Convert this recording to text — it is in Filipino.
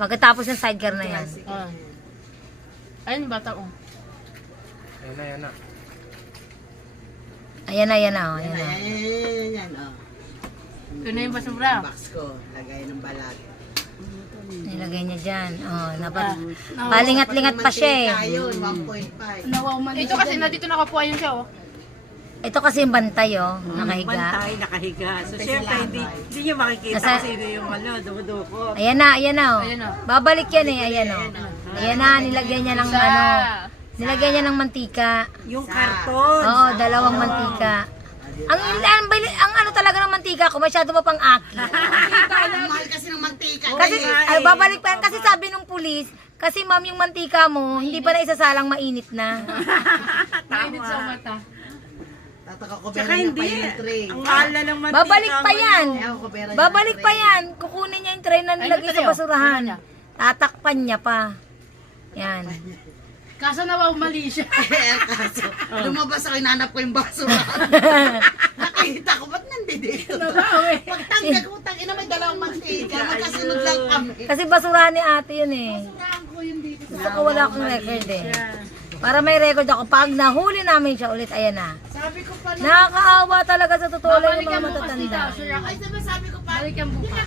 Magkatapos ng sidecar na yan. Ayun, bata ko. Yan na. Ayan na, ayan na. Oh, ayan na. Yan, oh. Ito na yung basura. Box ko, lagay ng balat. Nilagay niya dyan. Oh, palingat-lingat pa siya eh. Ayun, 1.5. Ito kasi na dito nakapuha yun siya, oh. Ito kasi yung bantay, oh. Nakahiga. Bantay, nakahiga. So, syempre, hindi nyo makikita kung sino yung dumudukot. Ayan na, oh. Ayan na. Babalik yan eh, ayan oh. Ayan na, nilagyan niya ng ano. Nilagyan niya ng mantika. Yung karton. Oo, dalawang mantika. Ang ano talaga ng mantika ko, masyado pa pang aki. Ang mahal kasi ng mantika. Kasi, babalik pa yan. Kasi sabi nung pulis, kasi ma'am yung mantika mo, hindi pa na isasalang mainit na. Mainit sa mata. Tataka ko Tsaka meron na hindi. pa yung tray. Ang mahal na ng mantika. Babalik pa yan. Ewan ko, meron na Babalik ng pa tray. yan. Kukunin niya yung tray na nilagay sa basurahan. Tatakpan niya pa. Yan. Kaso nawaw mali siya. Kaso, lumabas ako, inanap ko yung basura. Nakita ko, ba't nandito? Pagtanggal ko, tangina may dalawang mantika. Magkasunod lang kami. Kasi basurahan ni ate yun eh. Basurahan ko yun dito. Gusto ko wala akong record eh. Para may record ako. Pag nahuli namin siya ulit, ayan na. Sabi ko pa na, Nakakaawa talaga sa totoo lang yung mga Babalikan bukas dito. matatanda. Sure ako. ay sabi ko pa, Balikan bukas.